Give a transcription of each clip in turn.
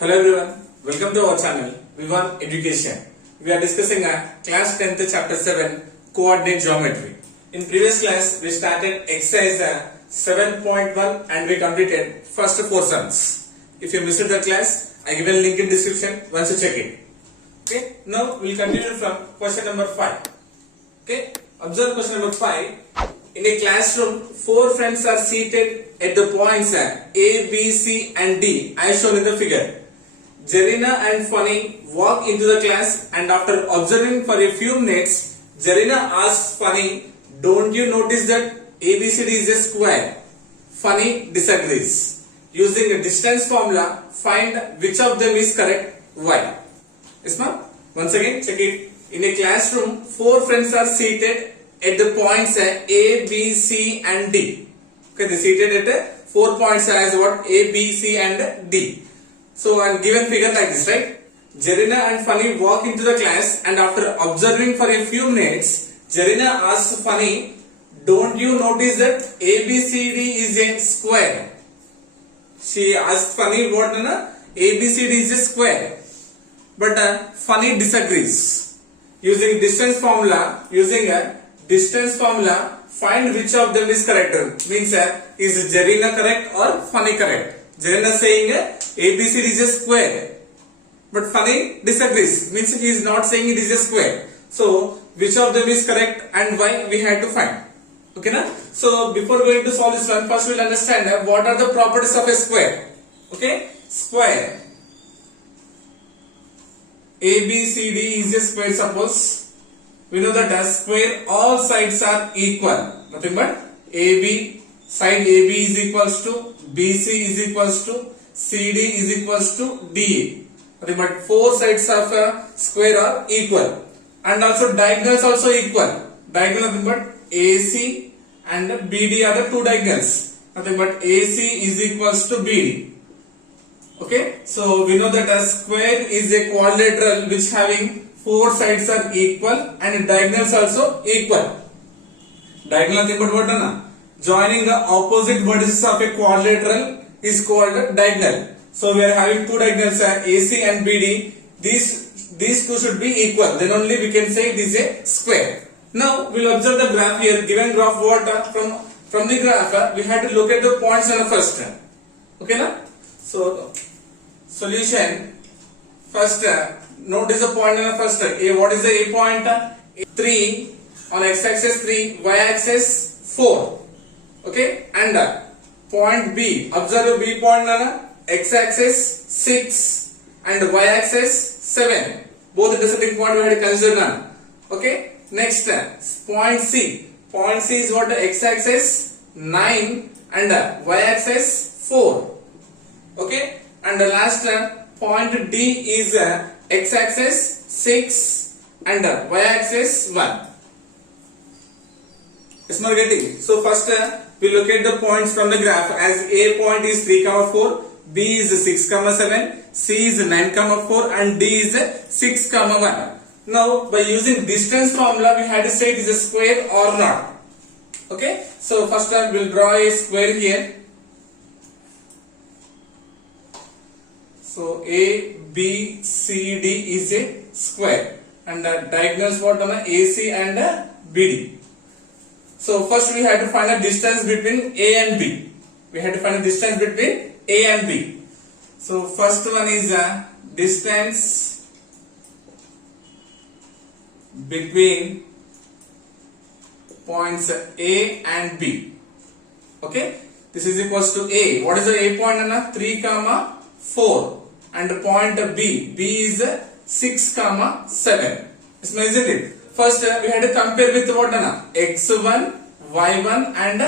Hello everyone, welcome to our channel VIVAN Education. We are discussing class 10th chapter 7 coordinate geometry. In previous class we started exercise 7.1 and we completed first 4 sums. If you missed the class, I give a link in description once you check it. Okay, now we will continue from question number 5. Okay, observe question number 5. In a classroom, 4 friends are seated at the points A, B, C and D as shown in the figure. Zarina and Funny walk into the class and after observing for a few minutes, Zarina asks Funny, "Don't you notice that ABCD is a square?" Funny disagrees. Using a distance formula, find which of them is correct. Why? Yes, ma'am? Once again, check it. In a classroom, 4 friends are seated at the points A, B, C and D. Okay, they seated at 4 points as what? A, B, C and D. So, I'm given figure like this, right? Zarina and Funny walk into the class and after observing for a few minutes, Zarina asks Funny, "Don't you notice that ABCD is a square?" She asks Funny what ABCD is a square. But Funny disagrees. Using distance formula, find which of them is correct. Means is Zarina correct or Funny correct? Zarina saying ABCD is a square, but Funny disagrees. Means he is not saying it is a square. So which of them is correct and why we had to find. Okay, na? So before going to solve this one, first we will understand what are the properties of a square. Okay, square. ABCD is a square. Suppose we know that a square all sides are equal. Nothing but AB, side AB is equals to BC is equals to CD is equals to DA. Nothing but 4 sides of a square are equal, and also diagonals also equal. Diagonal nothing but AC and BD are the 2 diagonals. Nothing but AC is equals to BD. Okay, so we know that a square is a quadrilateral which having 4 sides are equal and diagonals also equal. Diagonal nothing but what? Joining the opposite vertices of a quadrilateral is called a diagonal. So we are having 2 diagonals AC and BD. These two should be equal. Then only we can say it is a square. Now we will observe the graph here. Given graph what? From the graph we had to look at the points on the first. Okay, na? So solution first. Notice the point on the first. A, what is the A point? 3 on x-axis 3, y-axis 4. Okay, and point B. Observe B point on x-axis 6 and y-axis 7. Both intersecting point we had to consider. Okay. Next, point C. Point C is what? X-axis 9 and y-axis 4. Okay. And the last point D is x-axis 6 and y-axis 1. Is not getting. So first we look at the points from the graph. As A point is 3, 4, B is 6, 7, C is 9, 4 and D is 6, 1. Now by using distance formula we had to say it is a square or not. Okay. So first we will draw a square here. So A, B, C, D is a square and diagonals what on AC and BD. So first we had to find a distance between A and B. We had to find a distance between A and B. So first one is distance between points A and B. Okay, this is equals to A. What is the A point? 3, 4 and point B. B is 6, 7. Isn't it? First we had to compare with what? x1, y1 and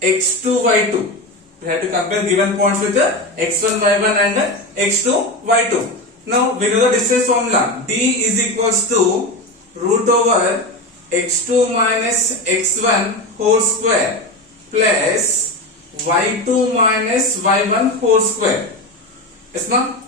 x2, y2. We had to compare given points with x1, y1 and x2, y2. Now we know the distance formula. D is equals to root over x2 minus x1 whole square plus y2 minus y1 whole square. Yes, ma'am?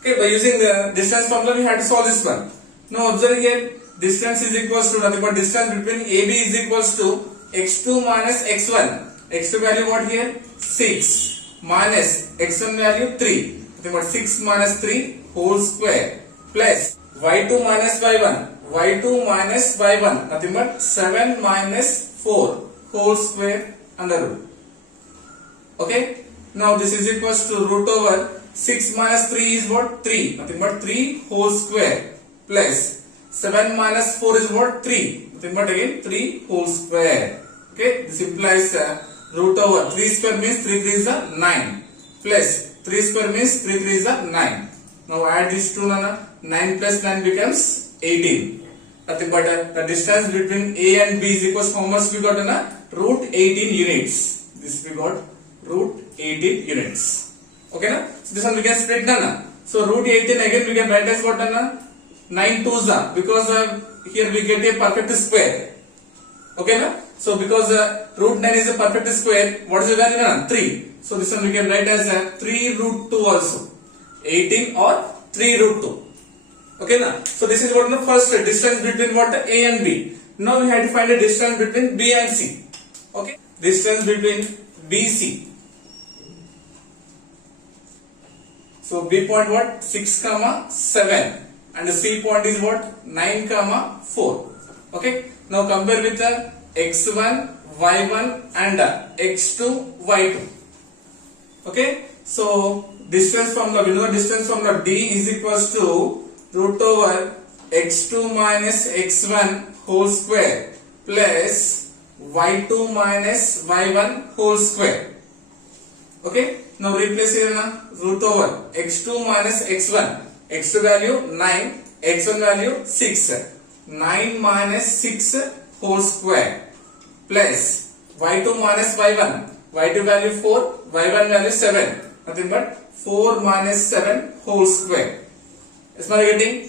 Okay, by using the distance formula we had to solve this one. Now observe here. Distance is equals to nothing but distance between AB is equals to x2 minus x1. x2 value what here? 6 minus x1 value 3. nothing but 6 minus 3 whole square plus y2 minus y1. y2 minus y1 nothing but 7 minus 4 whole square under root. Okay. Now this is equals to root over 6 minus 3 is what? 3. Nothing but 3 whole square plus 7 minus 4 is what? 3. Nothing but again 3 whole square. Okay. This implies root over 3 square means 3 3 is 9 plus 3 square means 3 3 is 9. Now add these two, 9 plus 9 becomes 18. Nothing but the distance between A and B is equals to how much we got? Root 18 units. This we got root 18 units. Okay, na? So this one we can split na. So root 18 again we can write as what? 9 twos because here we get a perfect square. Okay, na? So because root 9 is a perfect square, what is the value? 3. So this one we can write as 3 root 2 also. 18 or 3 root 2. Okay, na? So this is what the first distance between what? A and B. Now we have to find a distance between B and C. Okay, distance between BC. So B point what? 6 comma 7 and the C point is what? 9 comma 4. Okay. Now compare with the x1, y1 and x2, y2. Okay. So distance from the distance from the D is equals to root over x2 minus x1 whole square plus y2 minus y1 whole square. Okay. Now replace here root over x2 minus x1. x2 value 9, x1 value 6. 9 minus 6 whole square plus y2 minus y1. y2 value 4, y1 value 7. Nothing but 4 minus 7 whole square. Is my getting?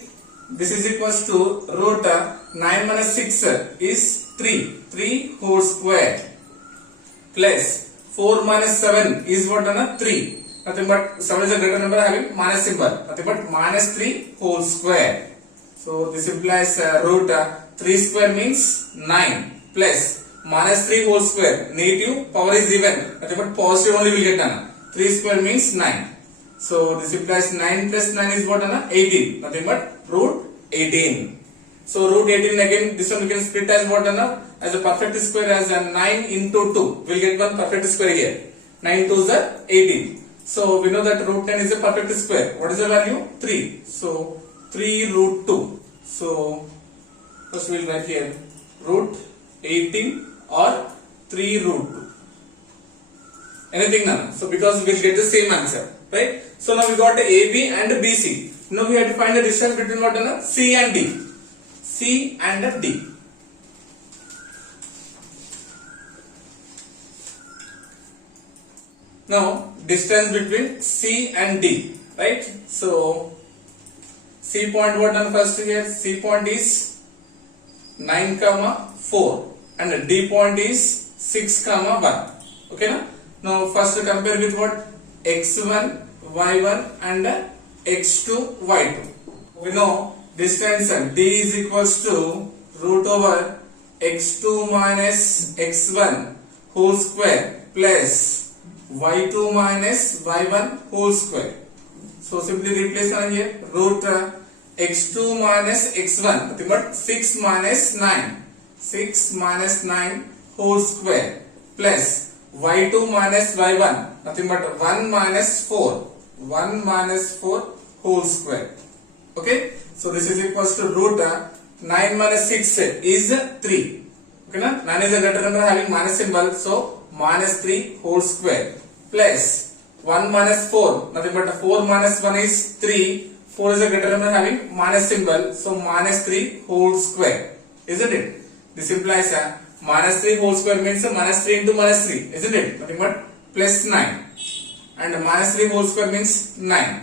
This is equals to root 9 minus 6 is 3. 3 whole square plus 4 minus 7 is what? 3. Nothing but 7 is a greater number having minus symbol. Nothing but minus 3 whole square. So this implies root 3 square means 9 plus minus 3 whole square. Negative power is even. Nothing but positive only will get 3 square means 9. So this implies 9 plus 9 is what? 18. Nothing but root 18. So root 18 again, this one we can split as what? As a perfect square as a 9 into 2. We'll get one perfect square here. 9 2 is 18. So we know that root 10 is a perfect square. What is the value? 3. So 3 root 2. So first we'll write here root 18 or 3 root 2. Anything none. So because we'll get the same answer. Right? So now we got AB and BC. Now we have to find the distance between what? C and D. C and D. Now distance between C and D, right? So C point what done first here? C point is 9 comma 4 and D point is 6 comma 1. Okay, na? Now first compare with what? X1, Y1 and X2, Y2. We know distance D is equals to root over x2 minus x1 whole square plus y2 minus y1 whole square. So simply replace here root x2 minus x1 nothing but 6 minus 9. 6 minus 9 whole square plus y2 minus y1 nothing but 1 minus 4. 1 minus 4 whole square. Okay. So this is equals to root 9 minus 6 is 3. Okay, na? 9 is a greater number having minus symbol. So minus 3 whole square plus 1 minus 4. Nothing but 4 minus 1 is 3. 4 is a greater number having minus symbol. So minus 3 whole square. Isn't it? This implies minus 3 whole square means minus 3 into minus 3. Isn't it? Nothing but plus 9. And minus 3 whole square means 9.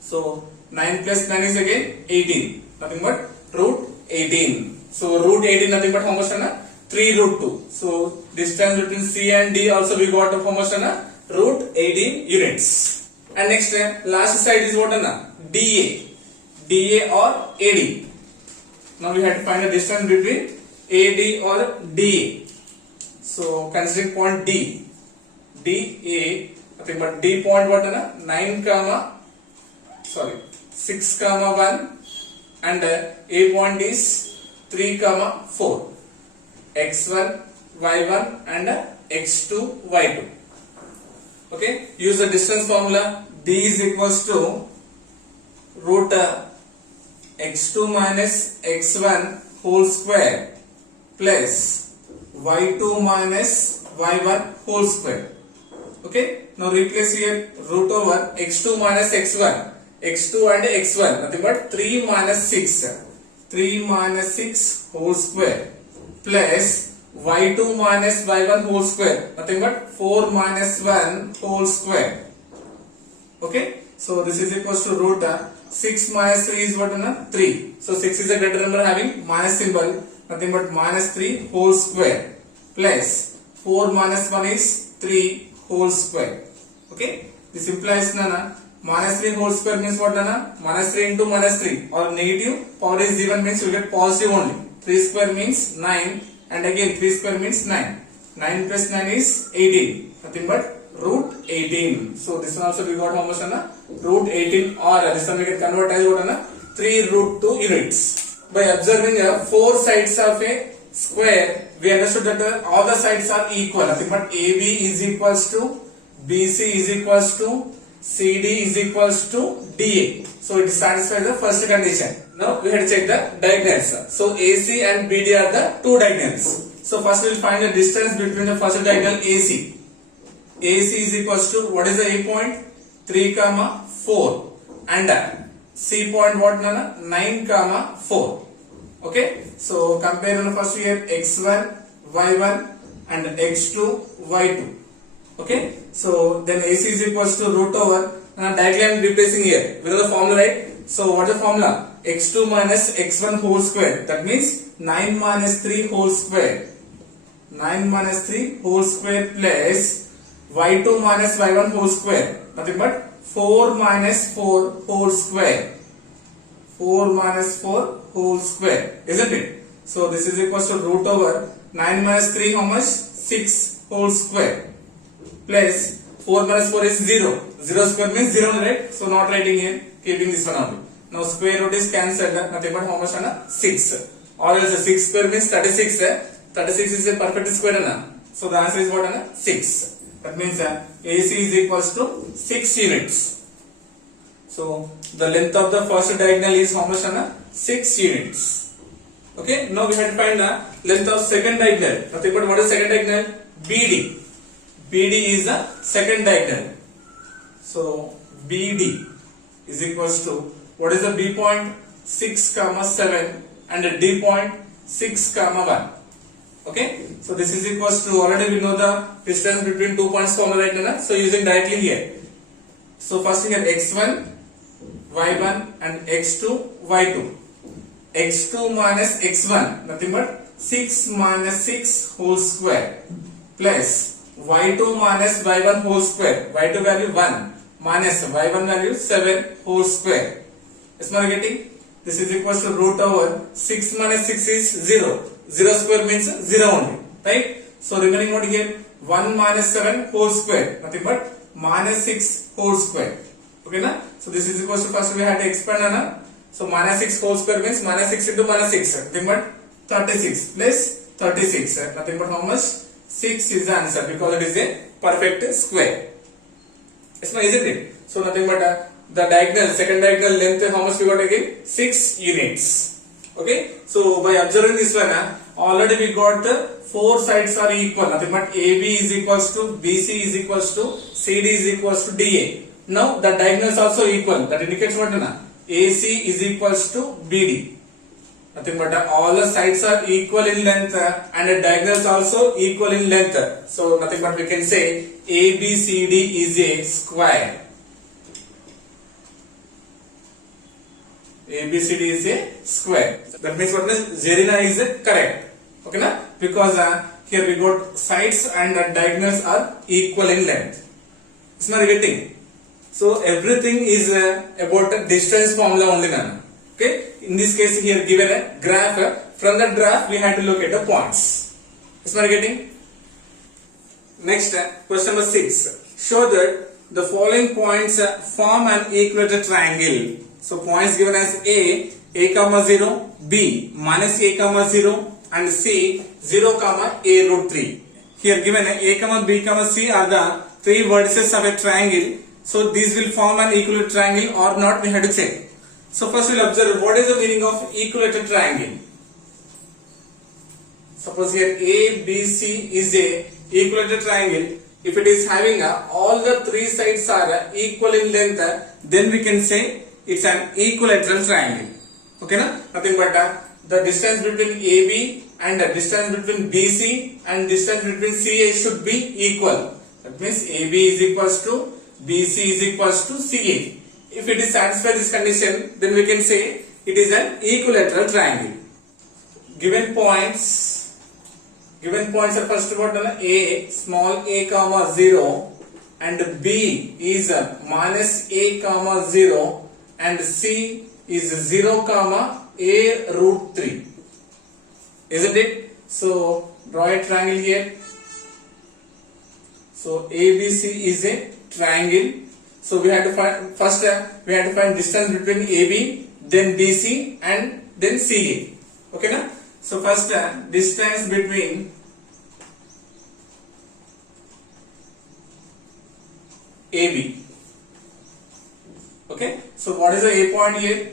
So 9 plus 9 is again 18. Nothing but root 18. So root 18 nothing but how much? 3 root 2. So distance between C and D also we got how much? Root 18 units. And next last side is what? DA. DA or AD. Now we have to find the distance between AD or DA. So considering point D. DA nothing but D point what na 9 comma 6 comma 1 and A point is 3 comma 4, x1 y1 and x2 y2. Okay, use the distance formula. D is equals to root x2 minus x1 whole square plus y2 minus y1 whole square. Okay, now replace here root over x2 minus x1, x2 and x1, nothing but 3 minus 6 whole square plus y2 minus y1 whole square, nothing but 4 minus 1 whole square. Okay, so this is equals to root 6 minus 3 is what? 3. So 6 is a greater number having minus symbol, nothing but minus 3 whole square plus 4 minus 1 is 3 whole square. Okay, this implies minus 3 whole square means what? Minus 3 into minus 3 or negative power is given means you get positive only. 3 square means 9 and again 3 square means 9. 9 plus 9 is 18, nothing but root 18. So this one also we got how much? Root 18, or this one we can convert as what? 3 root 2 units. By observing 4 sides of a square, we understood that all the sides are equal, nothing but AB is equals to BC is equals to CD is equals to DA. So it satisfies the first condition. Now we have to check the diagonals. So AC and BD are the two diagonals. So first we will find the distance between the first diagonal AC. AC is equals to, what is the A point? 3 comma 4 and C point what? 9 comma 4. Okay, so compare first here x1 y1 and x2 y2. Okay, so then AC is equals to root over diagonal replacing here. We know the formula, right? So what is the formula? x2 minus x1 whole square, that means 9 minus 3 whole square, 9 minus 3 whole square plus y2 minus y1 whole square, nothing but 4 minus 4 whole square, 4 minus 4 whole square, isn't it? So this is equals to root over 9 minus 3 how much? 6 whole square plus 4 minus 4 is 0. 0 square means 0, right? So not writing here, keeping this one only. Now square root is cancelled, nothing but how much? 6. Or else 6 square means 36. 36 is a perfect square. So the answer is what? 6. That means AC is equals to 6 units. So the length of the first diagonal is how much? 6 units. Okay, now we have to find the length of second diagonal. Nothing but what is second diagonal? BD. BD is the second diagonal. So BD is equals to, what is the B point? 6 comma 7 and the D point 6 comma 1. Okay, so this is equals to, already we know the distance between 2 points formula, right? So using directly here. So first we have x1 y1 and x2 y2. x2 minus x1, nothing but 6 minus 6 whole square plus y2 minus y1 whole square, y2 value 1 minus y1 value 7 whole square. Is my getting? This is equals to root over 6 minus 6 is 0. 0 square means 0 only, right? So remaining what here? 1 minus 7 whole square, nothing but minus 6 whole square. Okay, na? So this is equals to, first we had to expand. So minus 6 whole square means minus 6 into minus 6, nothing but 36 plus 36, nothing but how much? 6 is the answer because it is a perfect square. Isn't it? So nothing but the diagonal, second diagonal length, how much we got again? 6 units. Okay, so by observing this one, already we got 4 sides are equal, nothing but AB is equals to BC is equals to CD is equals to DA. Now the diagonals also equal, that indicates what? AC is equals to BD. Nothing but all the sides are equal in length and the diagonals also equal in length. So nothing but we can say ABCD is a square. ABCD is a square. That means what is Zerina is correct. Okay, na? Because here we got sides and diagonals are equal in length. Is my getting? So everything is about the distance formula only now. Okay. In this case here given a graph. From the graph we had to look at the points. Is my getting? Next question number 6. Show that the following points form an equilateral triangle. So points given as A comma 0, B minus A comma 0 and C 0 comma A root 3. Here given A comma B comma C are the three vertices of a triangle. So these will form an equilateral triangle or not, we have to check. So first we will observe what is the meaning of equilateral triangle. Suppose here ABC is a equilateral triangle. If it is having all the three sides are equal in length, then we can say it's an equilateral triangle. Okay, na? Nothing but the distance between AB and the distance between BC and distance between CA should be equal. That means AB is equals to BC is equals to CA. If it is satisfied this condition, then we can say it is an equilateral triangle. Given points are first about A small a comma 0 and B is minus a comma 0 and C is 0 comma a root 3. Isn't it? So draw a triangle here. So ABC is a triangle. So we have to find first we have to find distance between AB, then BC and then CA. Okay, na? So first distance between AB. Okay, so what is the A point here?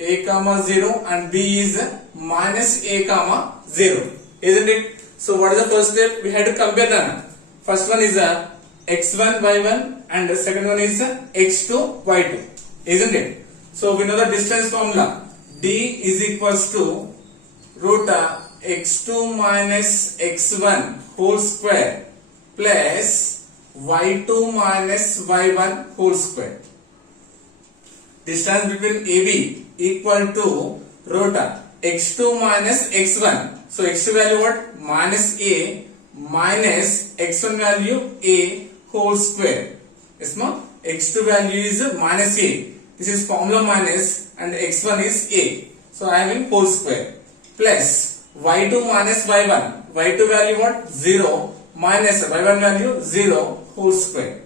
A comma 0 and B is minus A comma 0. Isn't it? So what is the first step? We have to compare them. First one is x1 y1 and the second one is x2 y2. Isn't it? So we know the distance formula. D is equals to root x2 minus x1 whole square plus y2 minus y1 whole square. Distance between AB equal to root x2 minus x1. So x2 value what? Minus a minus x1 value a whole square. Yes, no? x2 value is minus a. This is formula minus and x1 is a. So I am in whole square plus y2 minus y1. y2 value what? 0 minus y1 value 0 whole square.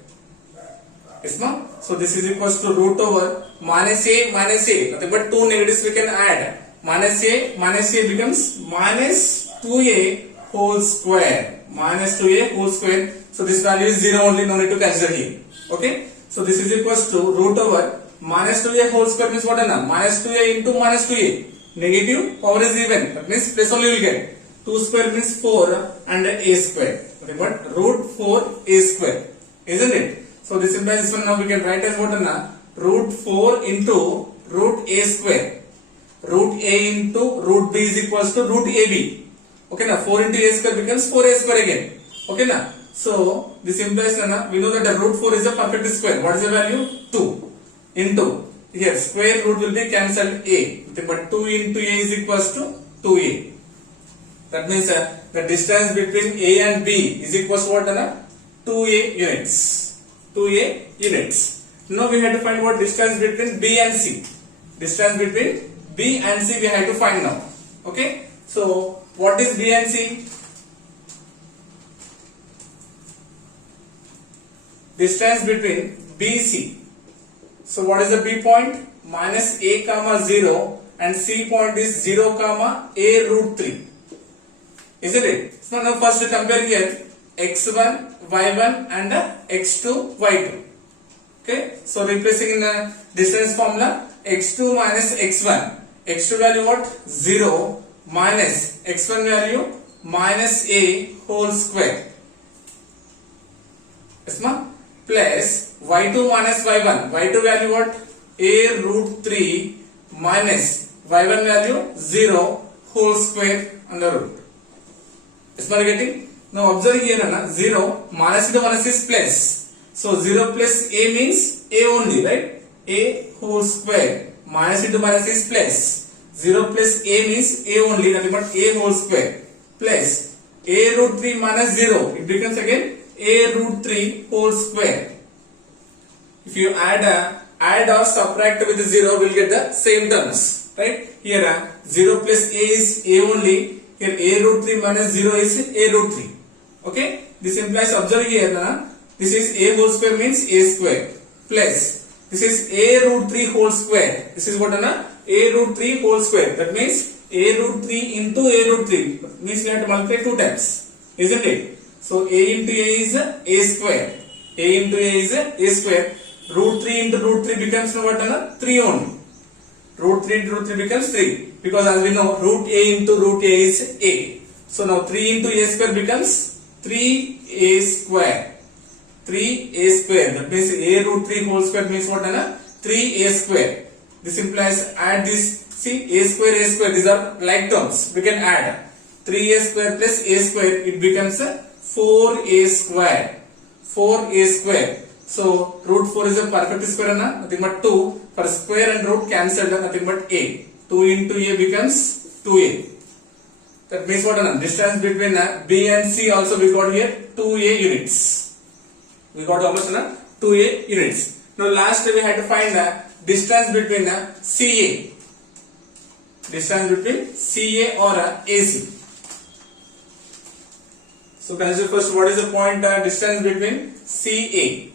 Yes, no? So this is equals to root over minus a, nothing but two negatives we can add. Minus a becomes minus 2a whole square. Minus 2a whole square. So this value is 0 only, no need to consider here. Okay. So this is equals to root over minus 2a whole square means what? Minus 2a into minus 2a. Negative power is even. That means plus only will get. 2 square means 4 and a square. Nothing but root 4a square. Isn't it? So this implies this one now we can write as what? Root 4 into root a square. Root a into root b is equals to root ab. Okay, now 4 into a square becomes 4a square again. Okay, now so this implies we know that the root 4 is a perfect square. What is the value? 2 into here square root will be cancelled a. But 2 into a is equals to 2a. That means the distance between a and b is equals to what? 2a units. 2a units. Now we have to find what distance between B and C. Distance between B and C we have to find now. Okay. So what is B and C? Distance between BC. So what is the B point? Minus a comma 0 and C point is 0 comma a root 3. Isn't it? So now first compare here x1 y1 and x2 y2. Okay, so replacing in the distance formula x2 minus x1. x2 value what? 0 minus x1 value minus a whole square. Yes, ma'am? Plus y2 minus y1. y2 value what? A root 3 minus y1 value 0 whole square on the root. Is my getting? Now observe here 0 minus into minus is plus. So 0 plus a means a only, right? A whole square. Minus into minus is plus. 0 plus a means a only, nothing but a whole square. Plus a root 3 minus 0. It becomes again a root 3 whole square. If you add or subtract with 0, we'll get the same terms, right? Here 0 plus a is a only. Here a root 3 minus 0 is a root 3. Okay, this implies observe here This is a whole square means a square plus this is a root 3 whole square. This is what a root 3 whole square. That means a root 3 into a root 3 means we have to multiply 2 times, isn't it? So a into a is a square. A into a is a square. Root 3 into root 3 becomes what? 3 only. Root 3 into root 3 becomes 3 because as we know root a into root a is a. So now 3 into a square becomes 3a square. 3a square. That means a root 3 whole square means what? 3a square. This implies add this. See a square. These are like terms. We can add 3a square plus a square. It becomes 4a square. 4a square. So root 4 is a perfect square, nothing but 2. For square and root cancelled, nothing but a. 2 into a becomes 2a. That means what? Distance between B and C also we got here 2a units. We got how much? 2a units. Now last we had to find the distance between CA. Distance between CA or AC. So consider first what is the point distance between CA.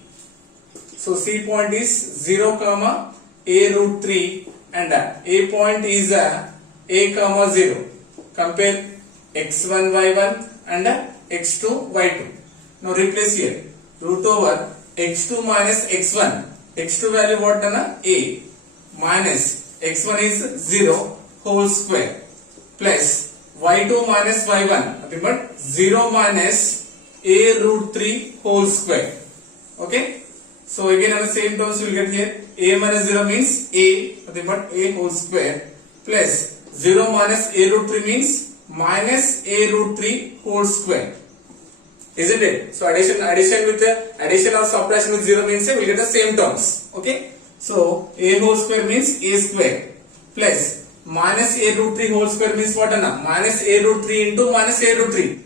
So C point is 0 comma a root 3 and a point is a comma 0. Compare x1 y1 and x2 y2. Now replace here root over x2 minus x1. x2 value what? A minus x1 is 0 whole square plus y2 minus y1 nothing but 0 minus a root 3 whole square. Okay. So again on the same terms we will get here a minus 0 means a nothing but a whole square plus 0 minus a root 3 means minus a root 3 whole square. Isn't it? So addition with addition or subtraction with 0 means we will get the same terms. Okay. So a whole square means a square plus minus a root 3 whole square means what? Minus a root 3 into minus a root 3.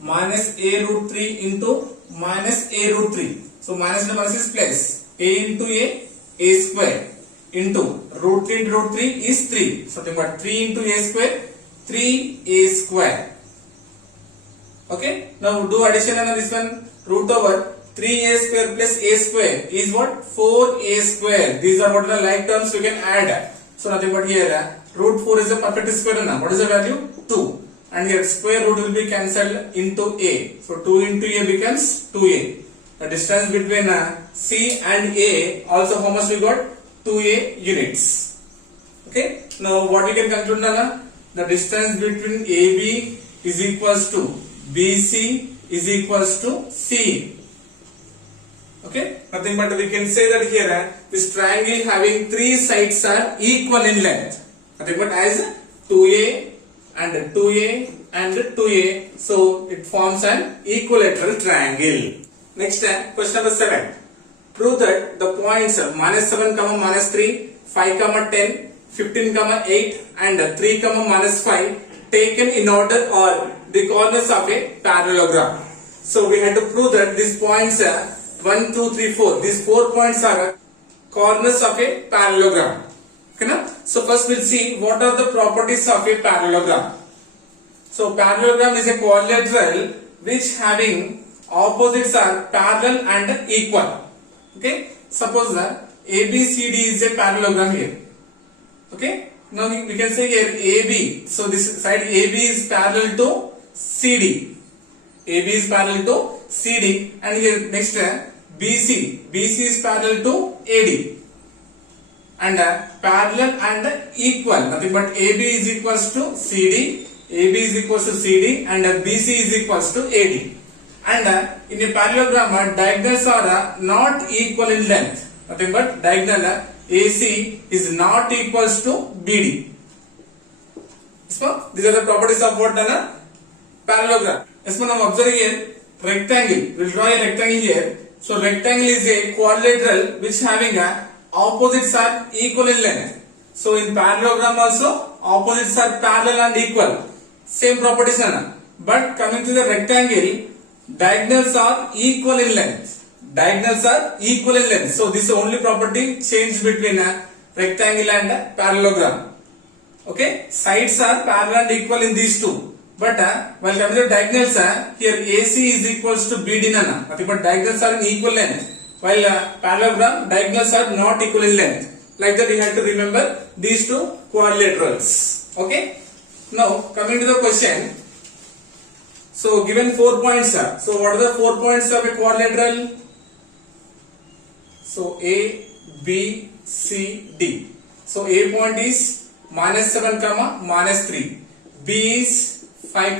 Minus a root 3 into minus a root 3. So minus into minus is plus a into a square into root 3 into root 3 is 3. Something but 3 into a square 3a square. Okay. Now do addition on this one. Root over 3a square plus a square is what? 4a square. These are what are the like terms we can add. So nothing but here root 4 is a perfect square. What is the value? 2. And here square root will be cancelled into a. So 2 into a becomes 2a. The distance between C and A also how much we got? 2a units. Okay. Now what we can conclude now? The distance between AB is equals to BC is equals to C. Okay. Nothing but we can say that here this triangle having 3 sides are equal in length. Nothing but as 2a and 2a and 2a. So it forms an equilateral triangle. Next question number 7. Prove that the points minus 7 comma minus 3, 5 comma 10, 15 comma 8 and 3 comma minus 5 taken in order are the corners of a parallelogram. So we had to prove that these points 1, 2, 3, 4. These 4 points are corners of a parallelogram. Okay, na? So first we'll see what are the properties of a parallelogram. So parallelogram is a quadrilateral which having opposites are parallel and equal. Okay. Suppose ABCD is a parallelogram here. Okay. Now we can say here AB. So this side AB is parallel to CD. AB is parallel to CD, and here next BC. BC is parallel to AD. And parallel and equal. Nothing but AB is equals to CD. AB is equals to CD and BC is equals to AD. And in a parallelogram, diagonals are not equal in length. Nothing but diagonal AC is not equals to BD. So these are the properties of what? Parallelogram. Yes, now observe here rectangle. We will draw a rectangle here. So rectangle is a quadrilateral which having opposites are equal in length. So in parallelogram also opposites are parallel and equal. Same properties. But coming to the rectangle, diagonals are equal in length. Diagonals are equal in length. So this is the only property changed between rectangle and parallelogram. Okay. Sides are parallel and equal in these two. But while coming to diagonals, here AC is equals to BD nana. Nothing but diagonals are in equal length. While parallelogram, diagonals are not equal in length. Like that, you have to remember these two quadrilaterals. Okay. Now coming to the question. So given 4 points. So what are the 4 points of a quadrilateral? So A, B, C, D. So A point is -7, -3. B is 5,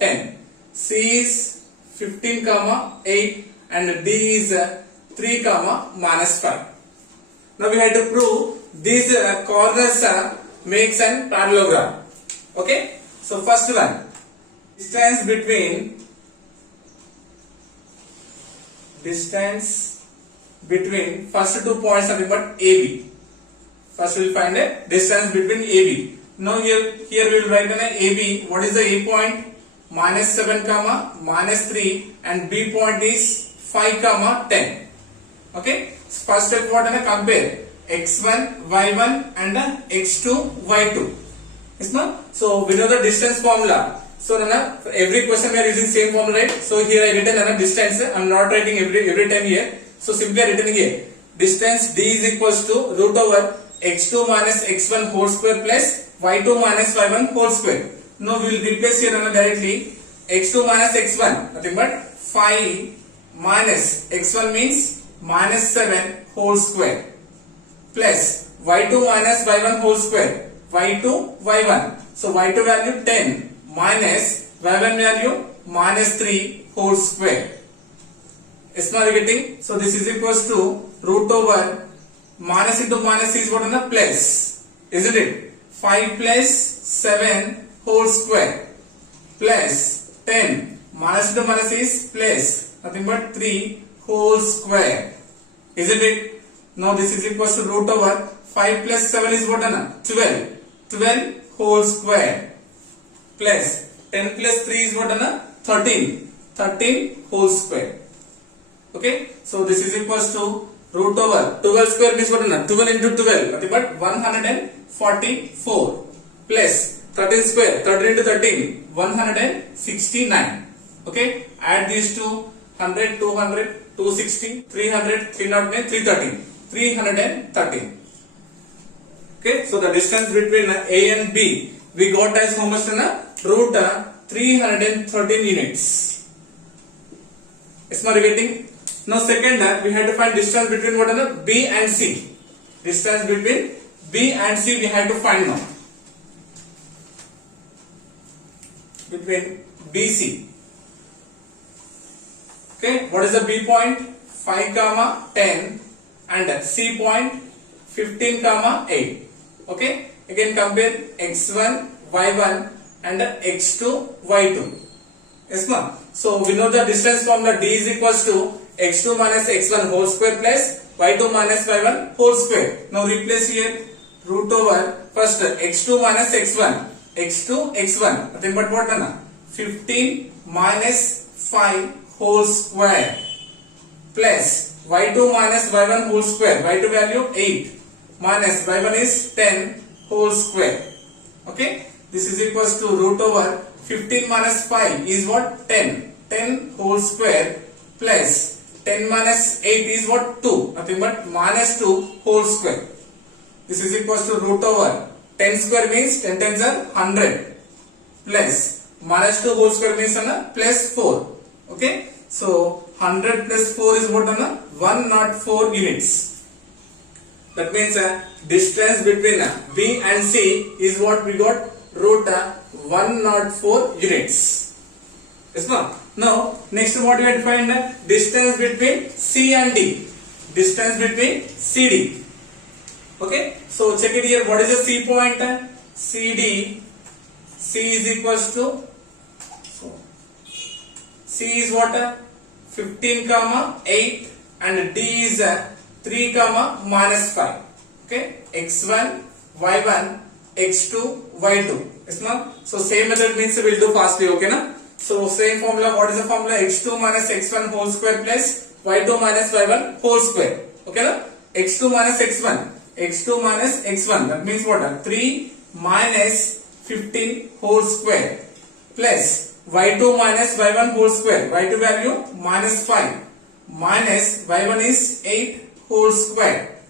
10. C is 15, 8, and D is 3, -5. Now we have to prove these corners makes an parallelogram. Okay. So first one, distance between first 2 points are but AB. First we will find a distance between AB. Now here we will write an AB. What is the A point? -7, -3, and B point is 5, 10. Okay. First step what and compare x1, y1 and x2, y2. Yes, no? So we know the distance formula. So for every question we are using same formula, right? So here I written distance. I am not writing every time here. So simply I written here distance D is equals to root over x2 minus x1 whole square plus y2 minus y1 whole square. Now we will replace here directly x2 minus x1, nothing but 5 minus x1 means -7 whole square plus y2 minus y1 whole square, y2 y1. So y2 value 10 minus y1 value -3 whole square. Is not getting? So this is equals to root over minus into minus is what on the plus, isn't it? 5 plus 7 whole square plus 10 minus into minus is plus nothing but 3 whole square, isn't it? Now this is equals to root over 5 plus 7 is what on 12 whole square plus 10 plus 3 is what on 13 whole square. Okay, so this is equals to root over 12 square means what? 12 into 12, nothing but 144 plus 13 square, 13 into 13, 169. Okay, add these two, 100, 200, 260, 300, 309, 330, 313. Okay, so the distance between A and B we got as how much? Root 313 units. Is my getting? Now second, we have to find distance between what are B and C. Distance between B and C we have to find now. Between BC. Okay, what is the B point? 5, 10 and C point 15, 8. Okay, again compare x1, y1 and x2, y2. Yes, ma'am. So we know the distance formula D is equals to x2 minus x1 whole square plus y2 minus y1 whole square. Now replace here root over first x2 minus x1, x2 x1, nothing but what? 15 minus 5 whole square plus y2 minus y1 whole square, y2 value 8 minus y1 is 10 whole square. Okay, this is equals to root over 15 minus 5 is what? 10 whole square plus 10 minus 8 is what? 2, nothing but -2 whole square. This is equals to root over 10 square means 10 times are 100 plus -2 whole square means plus 4. Okay, so 100 plus 4 is what? 104 units. That means distance between B and C is what we got? Root 104 units. Yes, ma'am. Now next what we have to find? Distance between C and D. Distance between CD. Okay, so check it here. What is the C point? CD. C is equals to, so C is what? 15, 8 and D is 3, -5. Okay, x1, y1, x2, y2. Yes, ma'am. So same method means we will do fastly. Okay, na? So same formula. What is the formula? x2 minus x1 whole square plus y2 minus y1 whole square. Okay, na? x2 minus x1. x2 minus x1. That means what? 3 minus 15 whole square plus y2 minus y1 whole square. y2 value minus 5 minus y1 is 8 whole square.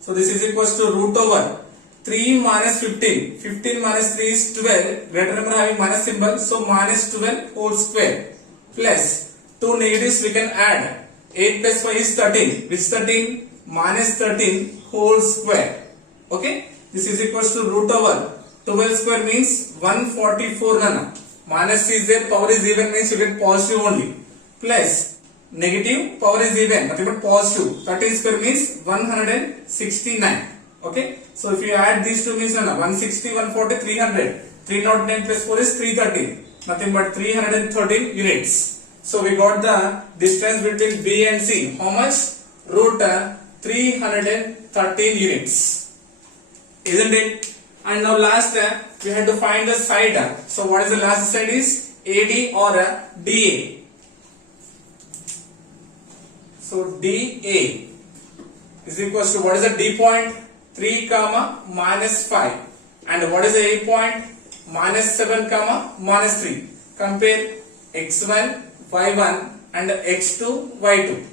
So this is equals to root over 3 minus 15. 15 minus 3 is 12. Greater number having minus symbol, so minus 12 whole square plus 2 negatives we can add. 8 plus 5 is 13. Which 13? Minus 13 whole square. Okay. This is equals to root over 12 square means 144 nana. Minus is there, power is even means you get positive only. Plus negative, power is even, nothing but positive. 13 square means 169. Okay. So if you add these two means 160, 140, 300. 309 plus 4 is 313. Nothing but 313 units. So we got the distance between B and C. How much? Root 313 units. Isn't it? And now last we have to find the side. So what is the last side is AD or DA. So DA is equals to what is the D point? 3 comma minus 5. And what is the A point? Minus 7 comma minus 3. Compare x1, y1 and x2, y2.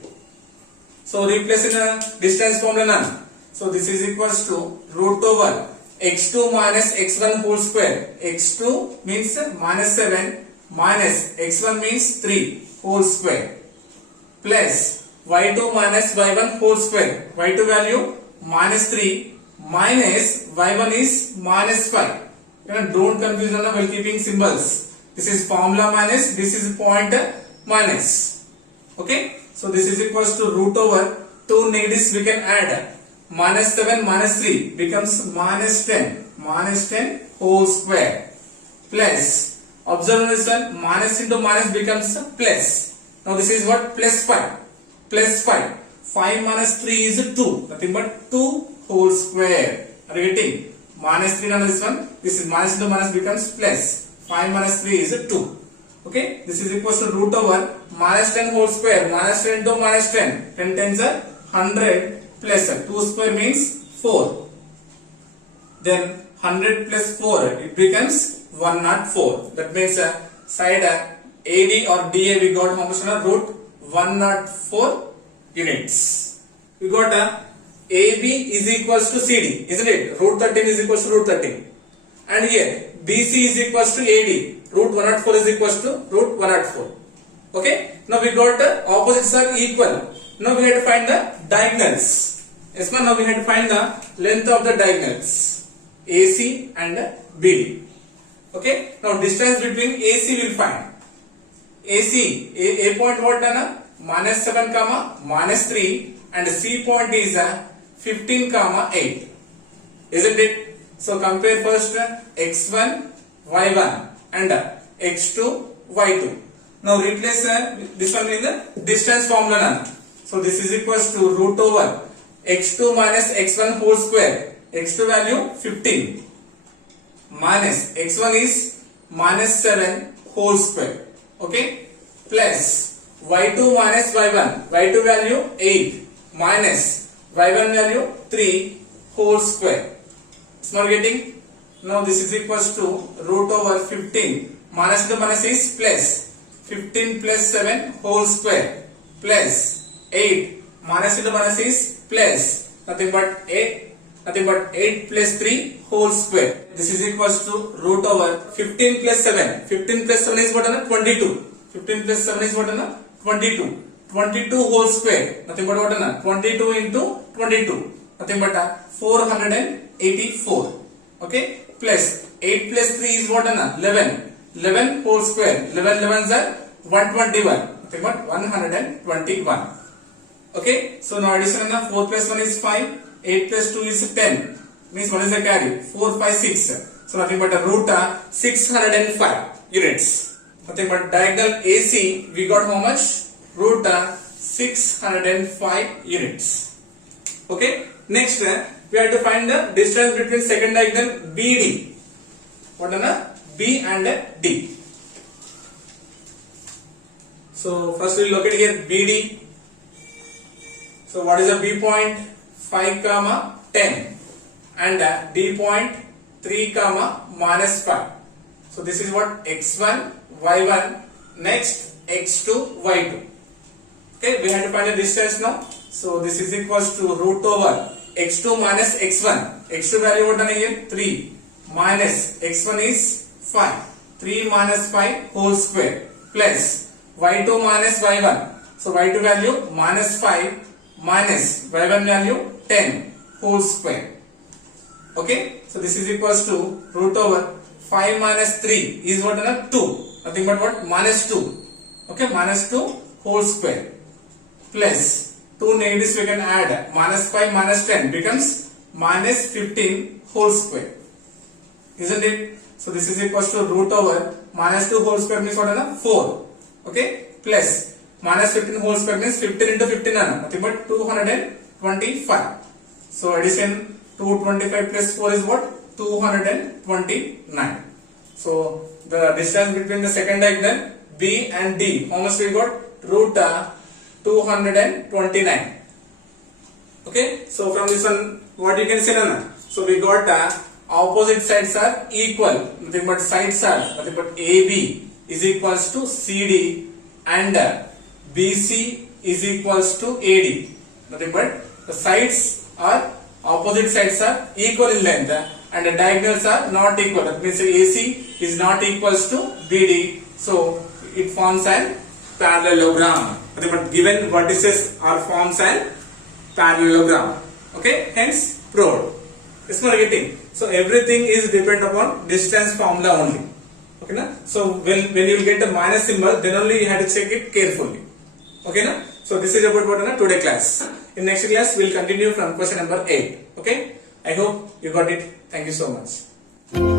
So replace in a distance formula none. So this is equals to root over x2 minus x1 whole square. x2 means minus 7 minus x1 means 3 whole square plus y2 minus y1 whole square. y2 value minus 3 minus y1 is minus 5. Don't confuse while keeping symbols. This is formula minus, this is point minus. Okay. So this is equals to root over 2 negatives we can add. Minus 7 minus 3 becomes minus 10. Minus 10 whole square. Plus, observe this one, minus into minus becomes plus. Now this is what? Plus 5. Plus 5. 5 minus 3 is 2. Nothing but 2 whole square. Are you getting? Minus 3 on this one. This is minus into minus becomes plus. 5 minus 3 is 2. Okay. This is equals to root over minus 10 whole square. Minus 10 to minus 10. 10 tens are 100. Plus 2 square means 4. Then 100 plus 4 it becomes 104. That means side AD or DA we got how much on root 104 units. We got AB is equals to CD, isn't it? Root 13 is equals to root 13. And here BC is equals to AD. Root 104 is equals to root 104. Okay. Now we got opposites are equal. Now we have to find the diagonals. Yes, now we have to find the length of the diagonals AC and BD. Okay. Now distance between AC will find. AC A point what done? Minus 7 comma minus 3 and C point is 15 comma 8. Isn't it? So compare first x1 y1 and x2 y2. Now replace this one in the distance formula. So this is equals to root over x2 minus x1 whole square. x2 value 15 minus x1 is minus 7 whole square. Okay. Plus y2 minus y1. y2 value 8 minus y1 value 3 whole square. It's not getting? Now this is equals to root over 15 minus the minus is plus 15 plus 7 whole square plus 8 minus into minus is plus nothing but 8 plus 3 whole square. This is equals to root over 15 plus 7. 15 plus 7 is what? 22. 15 plus 7 is what? 22. 22 whole square. Nothing but what? 22 into 22. Nothing but 484. Okay. Plus 8 plus 3 is what? 11. 11 whole square. 11 11s are 121. Nothing but 121. Okay. So now addition 4 plus 1 is 5. 8 plus 2 is 10. Means what is the carry? 4, 5, 6. So nothing but a root 605 units. Nothing but diagonal AC we got how much? Root 605 units. Okay. Next we have to find the distance between second diagonal BD. What are B and D? So first we will locate here BD. So what is the B point? 5 comma 10 and D point 3 comma minus 5. So So this is what x1, y1, next x2, y2. Okay, we have to find the distance now. So this is equals to root over x2 minus x1. x2 value what done here? 3 minus x1 is 5. 3 minus 5 whole square plus y2 minus y1. So y2 value minus 5 minus y1 value 10 whole square. Okay, so this is equals to root over 5 minus 3 is what? 2. Nothing but what? Minus 2. Okay, minus 2 whole square plus 2 negatives we can add. Minus 5 minus 10 becomes minus 15 whole square. Isn't it? So this is equals to root over minus 2 whole square means what? 4. Okay, plus minus 15 whole square means 15 into 15 nothing but 225. So addition 225 plus 4 is what? 229. So the distance between the second diagonal B and D, how much we got? Root 229. Okay, so from this one what you can say now? So we got opposite sides are equal, nothing but sides are nothing but AB is equals to CD and BC is equals to AD. Nothing but the sides are opposite sides are equal in length and the diagonals are not equal. That means AC is not equals to BD. So it forms an parallelogram. Nothing but given vertices are forms an parallelogram. Okay, hence proved. Is not getting. So everything is depend upon distance formula only. Okay, na? So when you will get the minus symbol, then only you have to check it carefully. Okay, na? So this is about what today class. In next class we will continue from question number 8. Okay, I hope you got it. Thank you so much.